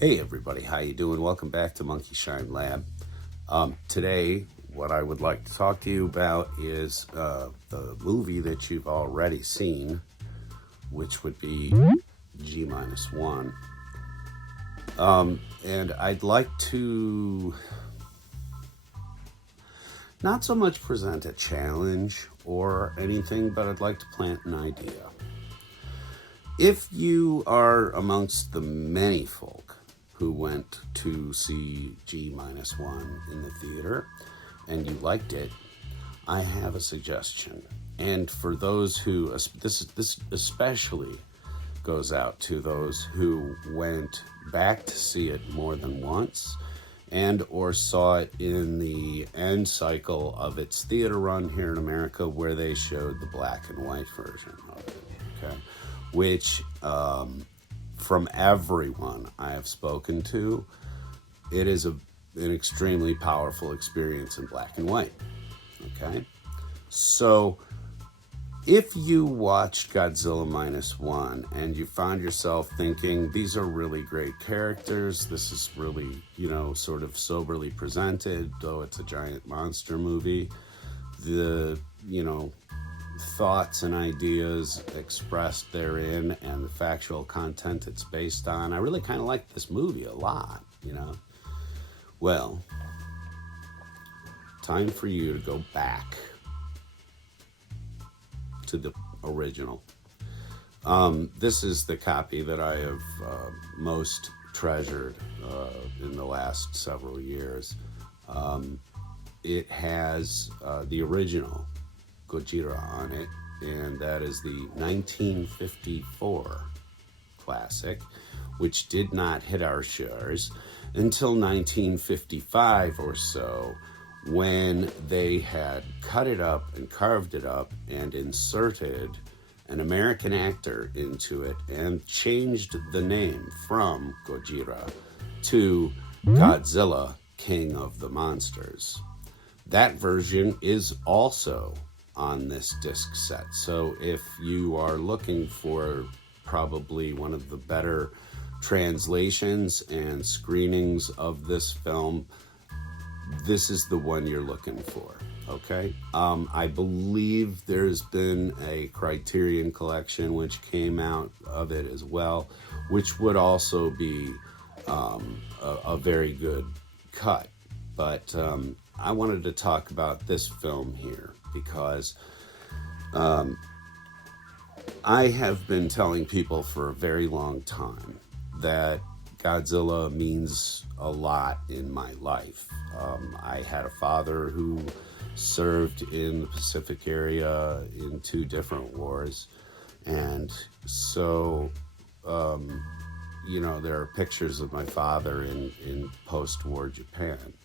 Hey everybody, how you doing? Welcome back to Monkey Shine Lab. Today, what I would like to talk to you about is the movie that you've already seen, which would be G-1. And I'd like to not so much present a challenge or anything, but I'd like to plant an idea. If you are amongst the many folk who went to see G-1 in the theater and you liked it, I have a suggestion. And for those who, this especially goes out to those who went back to see it more than once and or saw it in the end cycle of its theater run here in America where they showed the black and white version of it, okay? Which, from everyone I have spoken to, it is an extremely powerful experience in black and white, okay? So, if you watched Godzilla -1 and you found yourself thinking, these are really great characters, this is really, sort of soberly presented, though it's a giant monster movie, the, thoughts and ideas expressed therein and the factual content it's based on, I really kind of like this movie a lot, Well, time for you to go back to the original. This is the copy that I have most treasured in the last several years. It has the original Godzilla on it, and that is the 1954 classic, which did not hit our shores until 1955 or so, when they had cut it up and carved it up and inserted an American actor into it and changed the name from Gojira to Godzilla, King of the Monsters. That version is also on this disc set. So if you are looking for probably one of the better translations and screenings of this film, this is the one you're looking for, okay? I believe there's been a Criterion collection which came out of it as well, which would also be a very good cut. But I wanted to talk about this film here because I have been telling people for a very long time that Godzilla means a lot in my life. I had a father who served in the Pacific area in 2 different wars, and so there are pictures of my father in post-war Japan.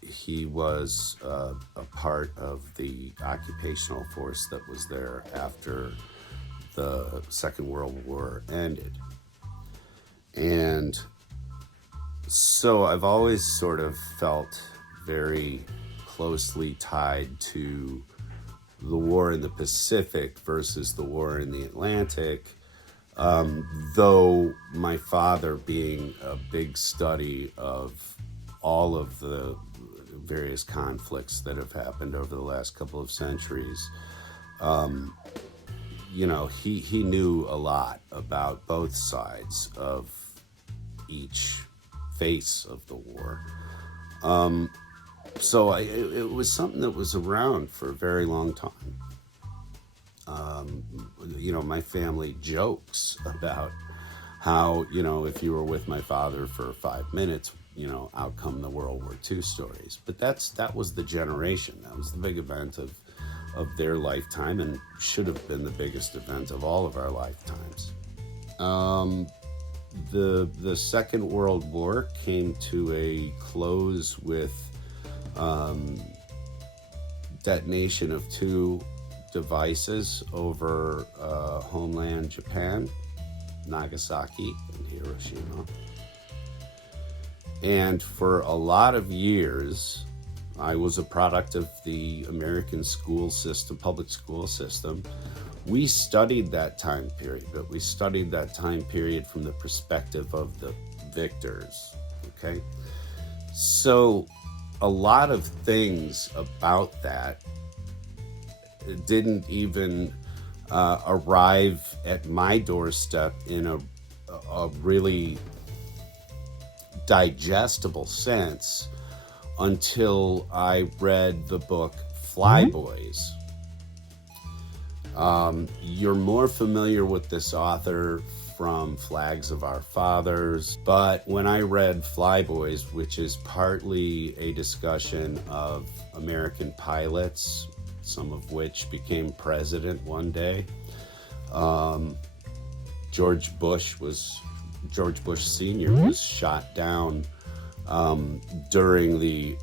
He was a part of the occupational force that was there after the Second World War ended. And so I've always sort of felt very closely tied to the war in the Pacific versus the war in the Atlantic, though my father being a big study of all of the various conflicts that have happened over the last couple of centuries, he knew a lot about both sides of each face of the war. So it was something that was around for a very long time. My family jokes about how, if you were with my father for 5 minutes, out come the World War II stories. But that was the generation. That was the big event of their lifetime and should have been the biggest event of all of our lifetimes. The Second World War came to a close with detonation of 2 devices over homeland Japan, Nagasaki and Hiroshima. And for a lot of years, I was a product of the American school system, public school system, we studied that time period, but we studied that time period from the perspective of the victors, okay? So a lot of things about that didn't even arrive at my doorstep in a really digestible sense until I read the book Flyboys. You're more familiar with this author from Flags of Our Fathers, but when I read Flyboys, which is partly a discussion of American pilots, some of which became president one day, George Bush Sr. was shot down during the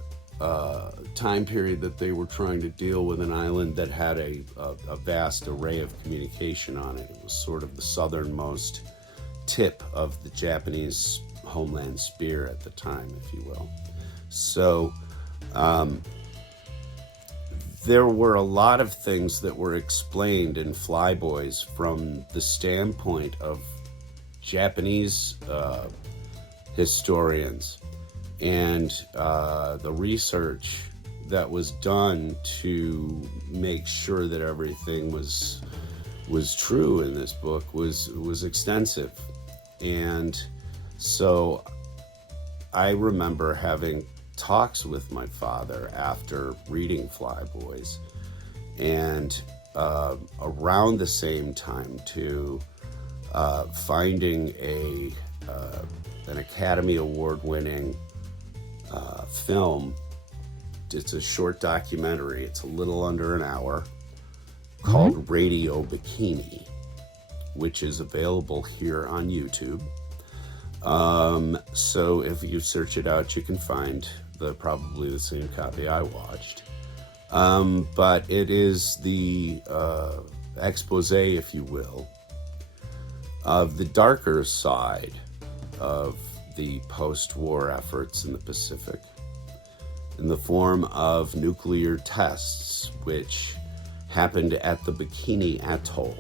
time period that they were trying to deal with an island that had a vast array of communication on it. It was sort of the southernmost tip of the Japanese homeland spear at the time, if you will. So there were a lot of things that were explained in Flyboys from the standpoint of Japanese historians, and the research that was done to make sure that everything was true in this book was extensive. And so I remember having talks with my father after reading Flyboys, and around the same time too, finding an Academy Award winning film. It's a short documentary. It's a little under an hour, called Radio Bikini, which is available here on YouTube. So if you search it out, you can find probably the same copy I watched. But it is the expose, if you will, of the darker side of the post-war efforts in the Pacific, in the form of nuclear tests, which happened at the Bikini Atoll.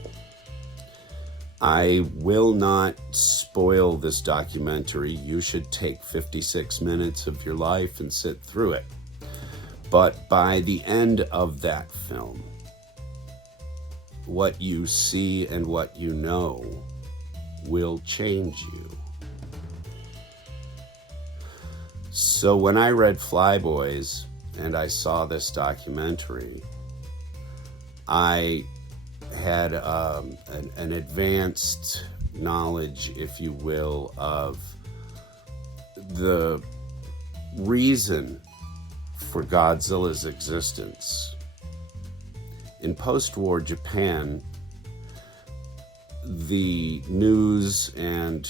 I will not spoil this documentary. You should take 56 minutes of your life and sit through it. But by the end of that film, what you see and what you know will change you. So when I read Flyboys and I saw this documentary, I had an advanced knowledge, if you will, of the reason for Godzilla's existence. In post-war Japan, the news and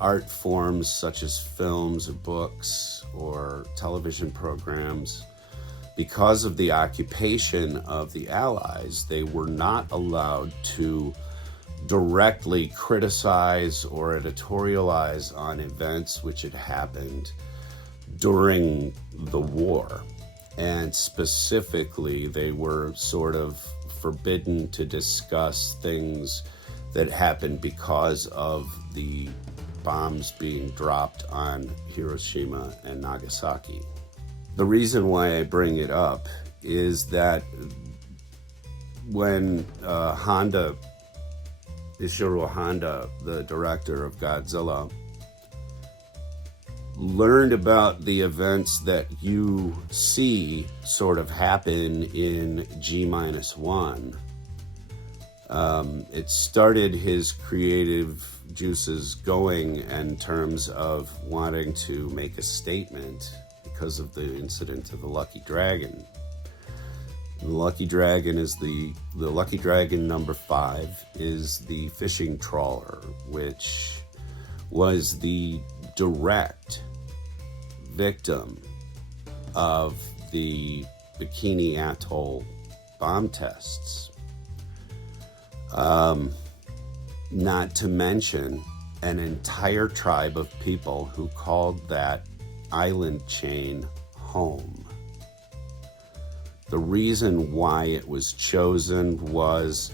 art forms such as films or books or television programs, because of the occupation of the Allies, they were not allowed to directly criticize or editorialize on events which had happened during the war. And specifically, they were sort of forbidden to discuss things that happened because of the bombs being dropped on Hiroshima and Nagasaki. The reason why I bring it up is that when Ishiro Honda, the director of Godzilla, learned about the events that you see sort of happen in G-1, it started his creative juices going in terms of wanting to make a statement because of the incident of the Lucky Dragon. The Lucky Dragon is the Lucky Dragon number 5 is the fishing trawler, which was the direct victim of the Bikini Atoll bomb tests. Not to mention an entire tribe of people who called that island chain home. The reason why it was chosen was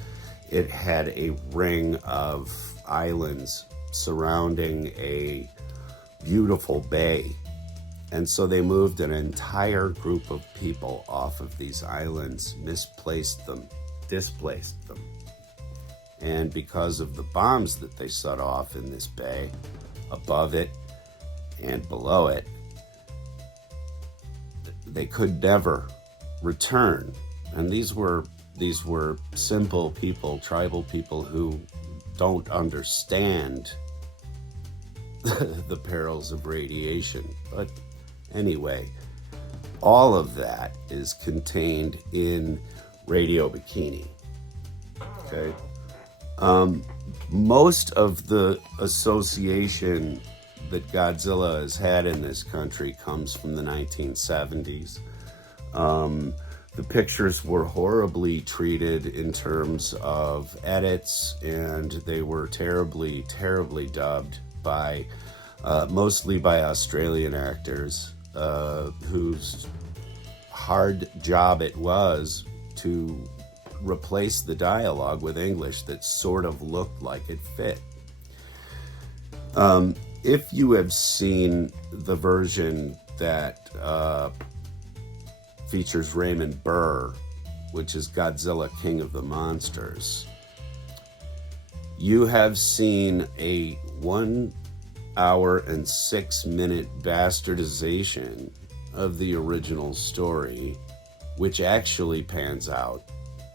it had a ring of islands surrounding a beautiful bay. And so they moved an entire group of people off of these islands, displaced them. And because of the bombs that they set off in this bay, above it and below it, they could never return. And these were simple people, tribal people who don't understand the perils of radiation. But anyway, all of that is contained in Radio Bikini. Okay. Most of the association that Godzilla has had in this country comes from the 1970s. The pictures were horribly treated in terms of edits, and they were terribly, terribly dubbed by mostly by Australian actors whose hard job it was to replace the dialogue with English that sort of looked like it fit. If you have seen the version that features Raymond Burr, which is Godzilla, King of the Monsters, you have seen a 1 hour and 6 minute bastardization of the original story, which actually pans out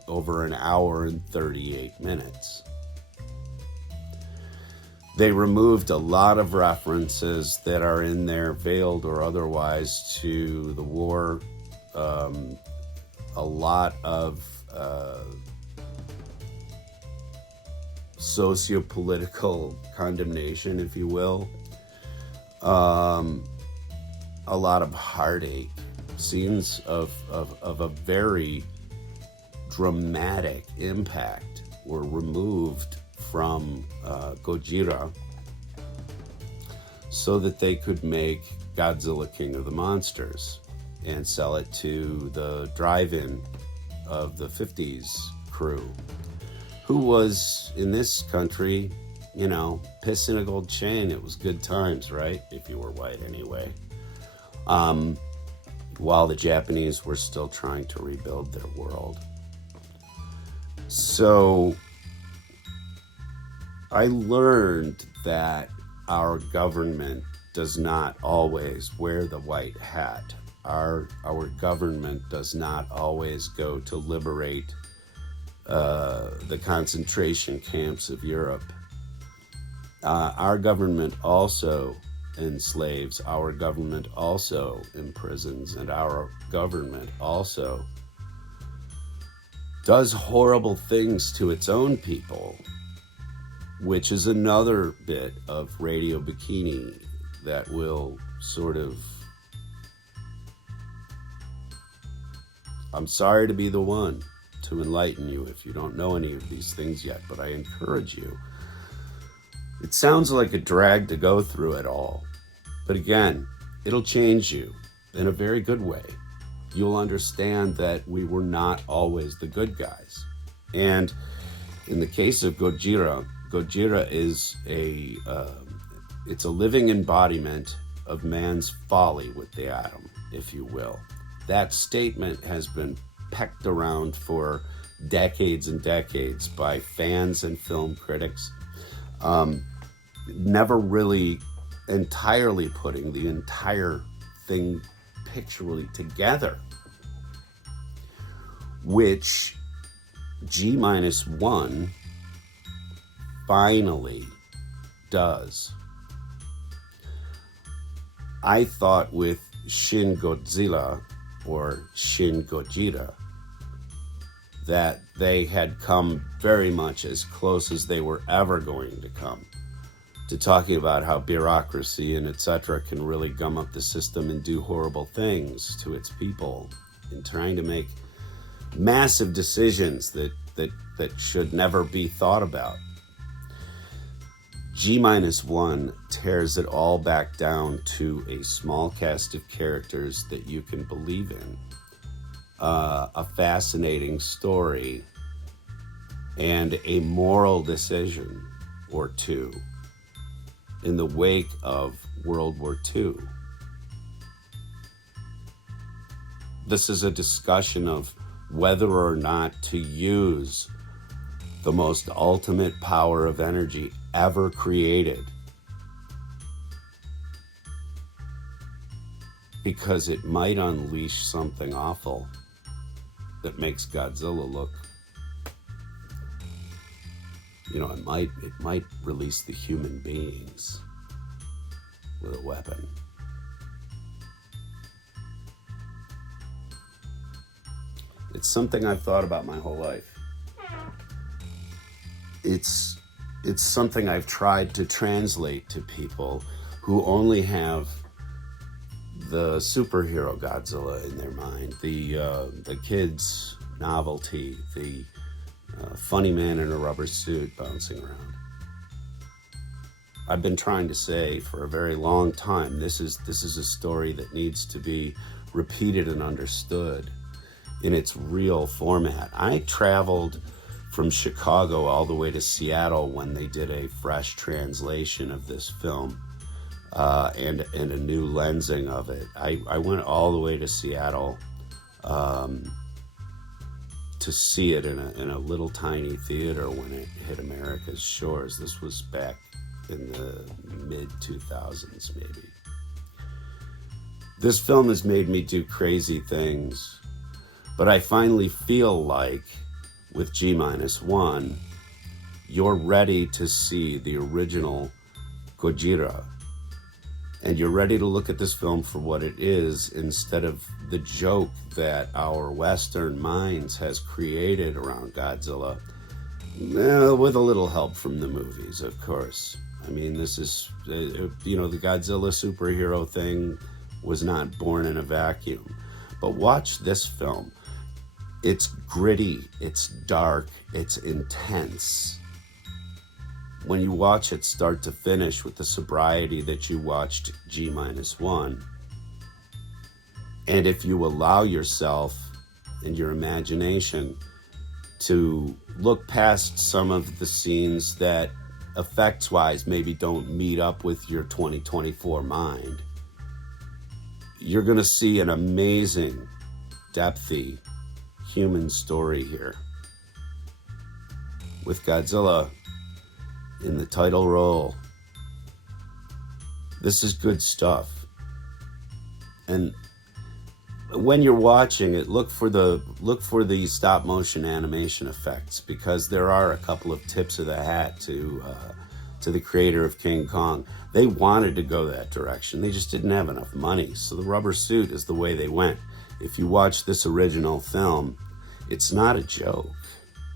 over 1 hour and 38 minutes. They removed a lot of references that are in there, veiled or otherwise, to the war. A lot of socio-political condemnation, if you will. A lot of heartache. Scenes of a very dramatic impact were removed from Gojira so that they could make Godzilla, King of the Monsters and sell it to the drive-in of the 50s crew, who was, in this country, you know, piss in a gold chain. It was good times, right? If you were white anyway. While the Japanese were still trying to rebuild their world. So I learned that our government does not always wear the white hat. Our government does not always go to liberate the concentration camps of Europe. Our government also enslaves, our government also imprisons, and our government also does horrible things to its own people, which is another bit of Radio Bikini that will sort of, I'm sorry to be the one to enlighten you if you don't know any of these things yet, but I encourage you. It sounds like a drag to go through it all, but again, it'll change you in a very good way. You'll understand that we were not always the good guys. And in the case of Gojira, Gojira is it's a living embodiment of man's folly with the atom, if you will. That statement has been pecked around for decades and decades by fans and film critics, never really entirely putting the entire thing pictorially together, which G-1 finally does. I thought with Shin Godzilla or Shin Gojira that they had come very much as close as they were ever going to come to talking about how bureaucracy and etc. can really gum up the system and do horrible things to its people in trying to make massive decisions that should never be thought about. G-1 tears it all back down to a small cast of characters that you can believe in. a fascinating story and a moral decision or two in the wake of World War II. This is a discussion of whether or not to use the most ultimate power of energy ever created, because it might unleash something awful that makes Godzilla look, it might release the human beings with a weapon. It's something I've thought about my whole life. It's something I've tried to translate to people who only have the superhero Godzilla in their mind, the kids' novelty, the funny man in a rubber suit bouncing around. I've been trying to say for a very long time, this is a story that needs to be repeated and understood in its real format. I traveled from Chicago all the way to Seattle when they did a fresh translation of this film and a new lensing of it. I went all the way to Seattle to see it in a little tiny theater when it hit America's shores. This was back in the mid-2000s, maybe. This film has made me do crazy things, but I finally feel like with G-1, you're ready to see the original Gojira. And you're ready to look at this film for what it is instead of the joke that our Western minds has created around Godzilla, with a little help from the movies, of course. I mean, this is, the Godzilla superhero thing was not born in a vacuum. But watch this film. It's gritty, it's dark, it's intense. When you watch it start to finish with the sobriety that you watched G-1, and if you allow yourself and your imagination to look past some of the scenes that effects-wise maybe don't meet up with your 2024 mind, you're gonna see an amazing, depthy human story here. With Godzilla in the title role. This is good stuff. And when you're watching it, look for the stop motion animation effects, because there are a couple of tips of the hat to the creator of King Kong. They wanted to go that direction. They just didn't have enough money. So the rubber suit is the way they went. If you watch this original film, it's not a joke.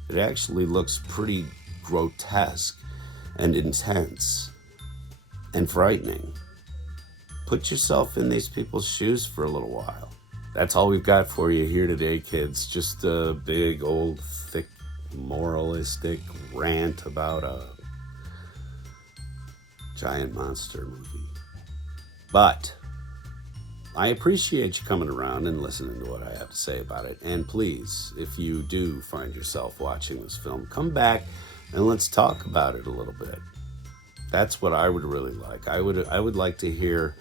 It actually looks pretty grotesque and intense and frightening. Put yourself in these people's shoes for a little while. That's all we've got for you here today, kids. Just a big, old, thick, moralistic rant about a giant monster movie. But I appreciate you coming around and listening to what I have to say about it. And please, if you do find yourself watching this film, come back and let's talk about it a little bit. That's what I would really like. I would like to hear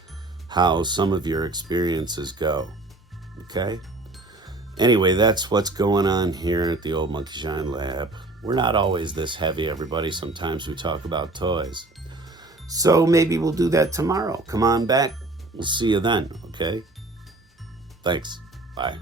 how some of your experiences go. Okay? Anyway, that's what's going on here at the Old Monkey Shine Lab. We're not always this heavy, everybody. Sometimes we talk about toys. So maybe we'll do that tomorrow. Come on back. We'll see you then, okay? Thanks. Bye.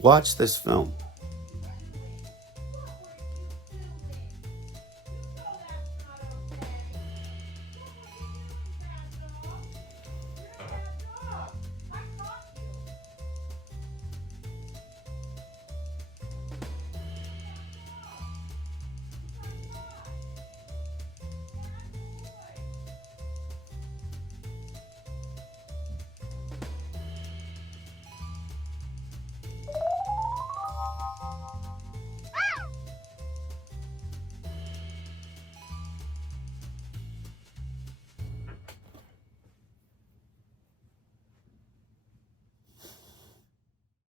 Watch this film.